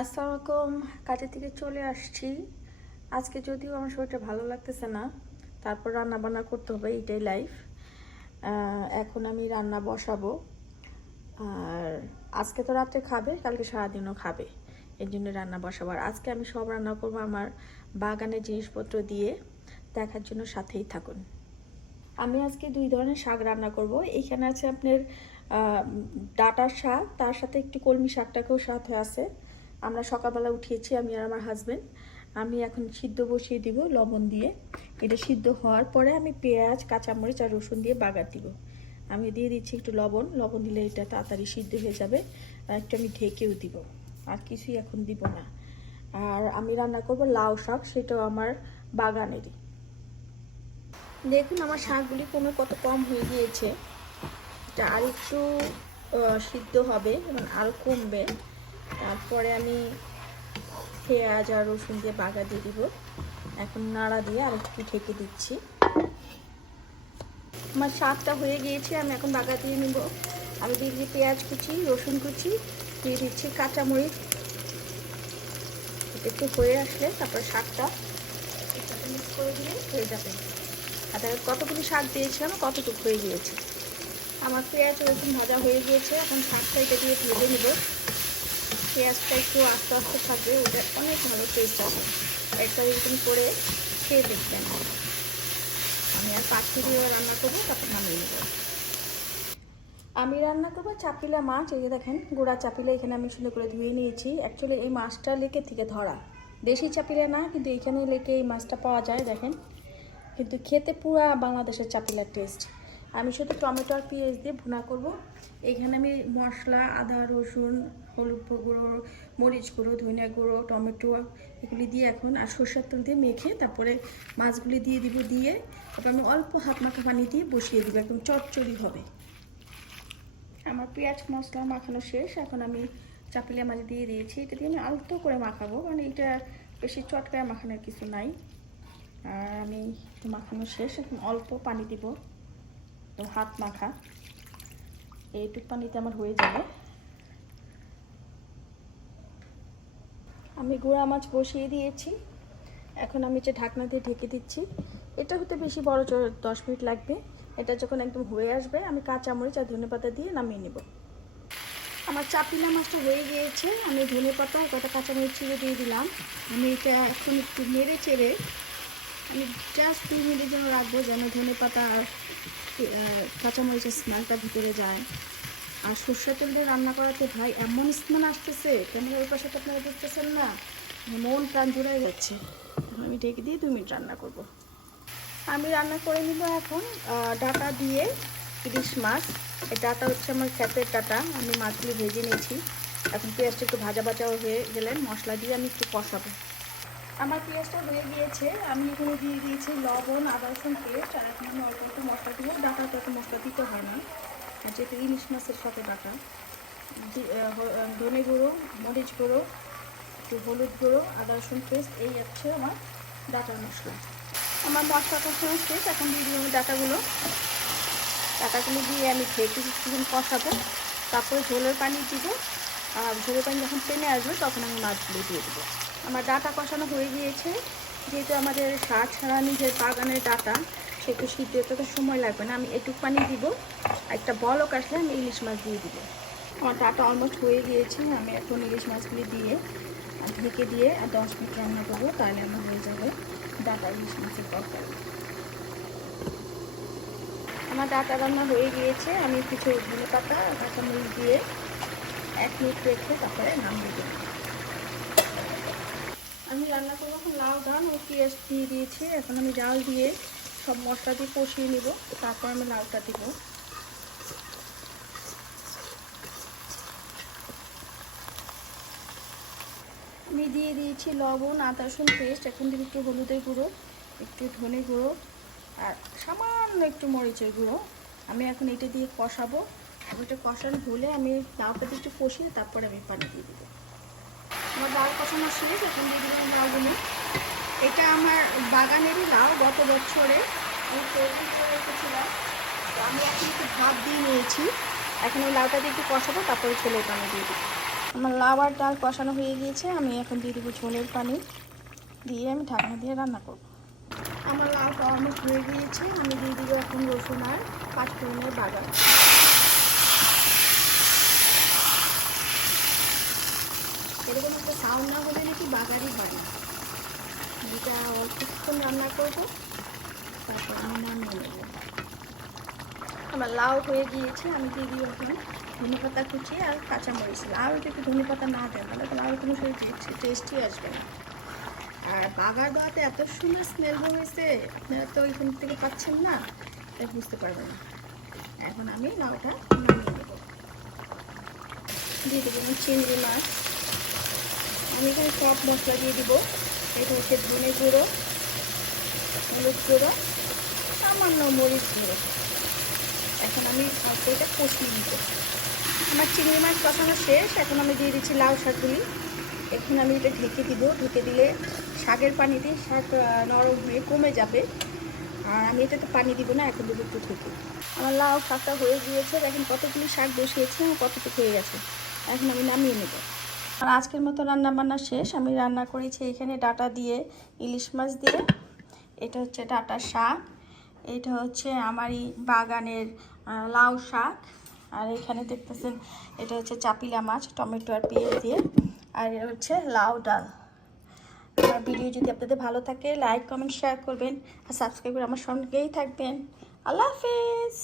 আসসালামু আলাইকুম। কাজের থেকে চলে আসছি। আজকে যদিও আমার শরীরটা ভালো লাগতেছে না, তারপর রান্না বান্না করতে হবে, এটাই লাইফ। এখন আমি রান্না বসাবো। আর আজকে তো রাত্রে খাবে, কালকে সারাদিনও খাবে, এই জন্য রান্না বসাবো। আর আজকে আমি সব রান্না করবো আমার বাগানের জিনিসপত্র দিয়ে। দেখার জন্য সাথেই থাকুন। আমি আজকে দুই ধরনের শাক রান্না করব। এইখানে আছে আপনার ডাঁটার শাক, তার সাথে একটু কলমি শাকটাকেও সাথে আছে। আমরা সকালবেলা উঠিয়েছি, আমি আর আমার হাজবেন্ড। আমি এখন সিদ্ধ বসিয়ে দিব লবণ দিয়ে। এটা সিদ্ধ হওয়ার পরে আমি পেঁয়াজ, কাঁচামরিচ আর রসুন দিয়ে বাগার দিব। আমি দিয়ে দিচ্ছি একটু লবণ দিলে এটা তাড়াতাড়ি সিদ্ধ হয়ে যাবে। আর একটু আমি ঢেকেও দিব, আর কিছুই এখন দিব না। আর আমি রান্না করব লাউ শাক, সেটাও আমার বাগানেরই। দেখুন আমার শাকগুলি কত কম হয়ে গিয়েছে। এটা আর একটু সিদ্ধ হবে এবং আরও কমবে। তারপরে আমি পেঁয়াজ আর রসুন দিয়ে বাগার দিয়ে দিব। এখন নাড়া দিয়ে আর একটু ঢেকে দিচ্ছি। আমার শাকটা হয়ে গিয়েছে, আমি এখন বাগার দিয়ে নিব। আমি দিয়ে দিচ্ছি পেঁয়াজ কুচি, রসুন কুচি, দিয়ে দিচ্ছি কাঁচামরিচ। একটু হয়ে আসলে তারপর শাকটা একসাথে মিক্স করে দিয়ে হয়ে যাবে। আর কতগুলি শাক দিয়েছিলাম, কতটুকু হয়ে গিয়েছে। আমার পেঁয়াজ রসুন ভাজা হয়ে গিয়েছে, এখন শাকটা এটা দিয়ে ভেজে নেব। পেঁয়াজটা একটু আস্তে আস্তে থাকবে, ওটা অনেক ভালো টেস্ট আছে। একটা এরকম করে খেয়ে দেখবেন। আমি আর পাখি দিয়ে রান্না করবো, তারপর নামিয়ে নেব। আমি রান্না করবো চাপিলা মাছ। এই যে দেখেন গোড়া চাপিলা, এখানে আমি সুন্দর করে ধুয়ে নিয়েছি। অ্যাকচুয়ালি এই মাছটা লেকে থেকে ধরা, দেশি চাপিলা না, কিন্তু এখানে লেকে এই মাছটা পাওয়া যায় দেখেন। কিন্তু খেতে পুরা বাংলাদেশের চাপিলার টেস্ট। আমি শুধু টমেটো আর পেঁয়াজ দিয়ে ভুনা করব। এখানে আমি মশলা, আদা রসুন, হলুদ গুঁড়ো, মরিচ গুঁড়ো, ধনিয়া গুঁড়ো, টমেটো এগুলি দিয়ে এখন আর সরষের তেল দিয়ে মেখে তারপরে মাছগুলি দিয়ে দিব। দিয়ে তারপর আমি অল্প হাত মাখা পানি দিয়ে বসিয়ে দিব, একদম চটচড়ি হবে। আমার পেঁয়াজ মশলা মাখানো শেষ, এখন আমি চাপিলা মাছ দিয়ে দিয়েছি। এটা দিয়ে আমি আলতো করে মাখাবো, মানে এটা বেশি চটকায় মাখানোর কিছু নাই। আর আমি মাখানো শেষ, এখন অল্প পানি দিব, হাত মাখা, এইটুক পানিতে আমার হয়ে যাবে। আমি গুঁড়া মাছ বসিয়ে দিয়েছি, এখন আমি যে ঢাকনা দিয়ে ঢেকে দিচ্ছি। এটা হতে বেশি বড় 10 মিনিট লাগবে। এটা যখন একদম হয়ে আসবে, আমি কাঁচামরিচ আর ধনেপাতা দিয়ে নামিয়ে নেব। আমার চাপিলা মাছটা হয়ে গিয়েছে, আমি ধনেপাতা আর কটা কাঁচামরিচ ছিঁড়ে দিয়ে দিলাম। আমি এটা এখন একটু নেড়ে চেড়ে আমি জাস্ট 2 মিনিটের জন্য রাখবো, যেন ধনেপাতা আর কাঁচামরিচের স্মেলটা ভিতরে যায়। আর সরষের তেল দিয়ে রান্না করাতে ভাই এমন স্মেল আসতেছে, ক্যামেরার পাশে তো আপনারা দেখতেছেন না, মন প্রাণ জুড়ে যাচ্ছে। আমি ঢেকে দিয়ে 2 মিনিট রান্না করব। আমি রান্না করে নিব এখন ডাঁটা দিয়ে ইলিশ মাছ। এই ডাঁটা হচ্ছে আমার ক্ষেতের ডাঁটা। আমি মাছগুলি ভেজে নিয়েছি। এখন পেঁয়াজটা একটু ভাজা হয়ে গেলে মশলা দিয়ে আমি একটু কষাবো। আমার পেঁয়াজটা হয়ে গিয়েছে, আমি এখানে দিয়ে দিয়েছি লবণ, আদা রসুন পেস্ট। আর এখন আমি অল্প একটু মশলা দিব। ডাঁটাতে একটু মশলা দিতে হয় না, যেহেতু ইলিশ মাছের সাথে ডাঁটা। ধনে গুঁড়ো, মরিচ গুঁড়ো, একটু হলুদ গুঁড়ো, আদা রসুন পেস্ট, এই হচ্ছে আমার ডাঁটার মশলা। আমার মশলা কষানো শেষ, এখন দিয়ে দিব ডাঁটাগুলো দিয়ে আমি ঢেকে কিছুক্ষণ কষাবো। তারপরে ঝোলের পানি দিব। আর ঝোলের পানি যখন টেনে আসবে তখন আমি মাছগুলো দিয়ে দেবো। আমার ডাঁটা কষানো হয়ে গিয়েছে। যেহেতু আমাদের শাক ছাড়া নিজের বাগানের ডাঁটা, সেটা সিদ্ধ হতে তো সময় লাগবে না। আমি একটু পানি দিব, একটা বলক আসলে আমি ইলিশ মাছ দিয়ে দিব। আমার ডাঁটা অলমোস্ট হয়ে গিয়েছে। আমি এখন ইলিশ মাছগুলি দিয়ে ঢেকে দিয়ে আর 10 মিনিট রান্না করবো, তাহলে আমার হয়ে যাবে ডাঁটা ইলিশ মাছের তরকারি। আমার ডাঁটা রান্না হয়ে গিয়েছে। আমি কিছু ধনেপাতা আর কাঁচামরিচ দিয়ে 1 মিনিট রেখে তারপরে নামিয়ে দেব। আমি রান্না করবো এখন লাউ ডাল ও পেঁয়াজ দিয়ে দিয়েছি। এখন আমি ডাল দিয়ে সব মশলা দিয়ে কষিয়ে নেব, তারপর আমি লাউটা দিব। আমি দিয়ে দিয়েছি লবণ, আদা রসুন পেস্ট। এখন দিব একটু হলুদের গুঁড়ো, একটু ধনে গুঁড়ো আর সামান্য একটু মরিচের গুঁড়ো। আমি এখন এটা দিয়ে কষাবো। ওইটা কষানো হলে আমি লাউটা দিয়ে একটু কষিয়ে তারপরে আমি পানি দিয়ে দেবো। আমার ডাল কষানো শেষ, এখন দিয়ে দিলাম লাউগুলো। এটা আমার বাগানেরই লাউ, গত বছরে আমি তৈরি করে রেখেছিলাম। তো আমি এখন একটু ভাত দিয়ে নিয়েছি। এখন ওই লাউটা দিয়ে একটু কষাবো, তারপরে ছোলের পানি দিয়ে দেবো। আমার লাউ আর ডাল কষানো হয়ে গিয়েছে, আমি এখন দিয়ে দেবো ঝোলের পানি, দিয়ে আমি ঢাকনা দিয়ে রান্না করব। আমার লাউটা অলমোস্ট হয়ে গিয়েছে, আমি দিয়ে দিব এখন রসুন আর পাঁচফোড়নের বাগান। এরকম একটা সাউন্ড না হলে নাকি বাগারই বাড়ি। যেটা অল্পক্ষণ রান্না করবো, তারপর আমি নামিয়ে নেব। আমার লাউ হয়ে গিয়েছে, আমি দিয়ে দিই এখন ধনেপাতা কুচি আর কাঁচামরিচ। লাউ যদি ধনেপাতা না দেন তাহলে তো লাউ কোনো টেস্টই আসবে না। আর বাগার দেওয়াতে এত সুন্দর স্মেল হয়েছে, আপনারা তো ওইখান থেকে পাচ্ছেন না, তাই বুঝতে পারবেন না। এখন আমি লাউটা নামিয়ে নেব। দিয়ে দেবো আমি চিংড়ি মাছ। আমি এখানে সব মশলা দিয়ে দিব। এটা হচ্ছে ধনে গুঁড়ো, হলুদ গুঁড়ো, সামান্য মরিচ গুঁড়ো। এখন আমি অল্প এটা কষিয়ে দিব। আমার চিংড়ি মাছ কষানো শেষ, এখন আমি দিয়ে দিচ্ছি লাউ শাকগুলি। এখন আমি এটা ঢেকে দিব, ঢেকে দিলে শাকের পানি দিয়ে শাক নরম হয়ে কমে যাবে। আর আমি এটাতে পানি দিব না, এখন দেবো একটু ঢেকে। আমার লাউ শাকটা হয়ে গিয়েছে, এখন কতগুলি শাক বসিয়েছি, কতটুকু হয়ে গেছে, এখন আমি নামিয়ে নেব। আর আজকের মতো রান্না বান্না শেষ। আমি রান্না করেছি এখানে ডাঁটা দিয়ে, ইলিশ মাছ দিয়ে। এটা হচ্ছে ডাঁটা শাক, এটা হচ্ছে আমারই বাগানের লাউ শাক, আর এখানে দেখতেছেন এটা হচ্ছে চাপিলা মাছ টমেটো আর পেঁয়াজ দিয়ে, আর এটা হচ্ছে লাউ ডাল। আমার ভিডিও যদি আপনাদের ভালো থাকে লাইক কমেন্ট শেয়ার করবেন, আর সাবস্ক্রাইব করে আমার সঙ্গেই থাকবেন। আল্লাহ হাফেজ।